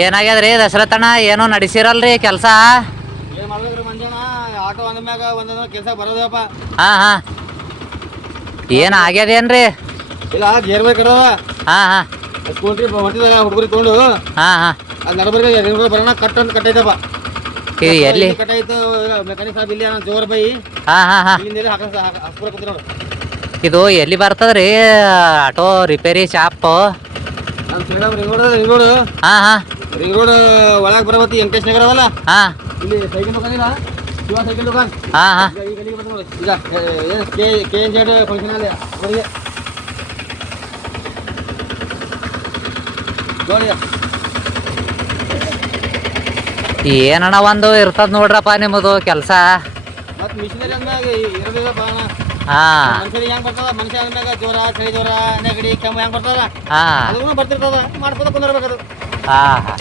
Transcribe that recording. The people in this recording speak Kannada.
ಏನಾಗ್ಯದ್ರಿ ದಶರಥಣ್ಣ ಏನೋ ನಡೆಸಿರಲ್ರಿ ಕೆಲಸ? ಆಟೋ ಒಂದ ಮ್ಯಾಗ ಒಂದೊಂದು ಕೆಲಸ ಬರೋದಪ್ಪ. ಹಾ ಹಾ ಏನ್ ಆಗ್ಯದೇನ್ರಿ? ಇಲ್ಲ ಗೇರ್ ಬೈಕ್ ಇಡದ. ಹಾ ಹಾ ಸ್ಕೂಲ್ ಟ್ರಿಪ್ ಹೊಂಟಿದ ಹುಡುಗರಿಗೆ ತೊಗೊಂಡು. ಹಾ ಹಾ ಅದು ನಡಬರ್ಗ ಬರೋಣ ಕಟ್ ಅಂತ ಕಟ್ಟೈತಪ್ಪ. ಇದು ಎಲ್ಲಿ? ಕಟ್ಟಾಯ್ತು ಮೆಕ್ಯಾನಿಕ್ ಸಾಬ್ ಇಲ್ಲಿ ಜೋರ್ ಬೈ. ಹಾ ಹಾ ಹಾ ಹಾಸ್ಪುರ ಕೂತಿ ನೋಡು. ಇದು ಎಲ್ಲಿ ಬರ್ತದ್ರಿ ಆಟೋ ರಿಪೇರಿ ಶಾಪ್? ನಮ್ಮ ಸೇಡಮ್ ರಿಂಗ್ ರೋಡ್. ಹಾ ಹಾ ರಿಂಗ್ ರೋಡ್ ಒಳಗೆ ಬರಬತ್ತಿ ವೆಂಕಟೇಶ್ ನಗರ ಅದಲ್ಲ. ಹಾ ಇಲ್ಲಿ ಸೈಕಲ್ ದುಕಾನ್ ಇಲ್ಲ, ಶಿವ ಸೈಕಲ್ ದುಕಾನ್. ಹಾ ಹಾ ಈಗ ಗಲಿಗೆ ಬಂದು ನೋಡಿ. ಈಗ KNZ ಫಂಕ್ಷನ್ ಅಲ್ಲಿ ಅವರಿಗೆ ನೋಡಿ. ಏನಣ್ಣ ಒಂದು ಇರ್ತದ ನೋಡ್ರಪ್ಪ ನಿಮ್ಮದು ಕೆಲಸ. ಮತ್ತೆ ಮಿಷಿನರಿ ಅಂದಾಗ ಇರೋದಿಲ್ಲಪ್ಪ. ಹಾ ಮನುಷ್ಯರಿಗೆ ಹೆಂಗ್ ಬರ್ತದ? ಮನುಷ್ಯ ಅಂದಾಗ ಜ್ವರ, ಚಳಿ ಜ್ವರ, ನೆಗಡಿ, ಕೆಮ್ಮು ಹೆಂಗ್ ಬರ್ತದ? ಹಾ ಅದನ್ನು ಬರ್ತಿರ್ತದ. ಮಾಡ್ಕೋತ ಕುಂದಿರ್ಬೇಕದು. ಹಾ ಹಾ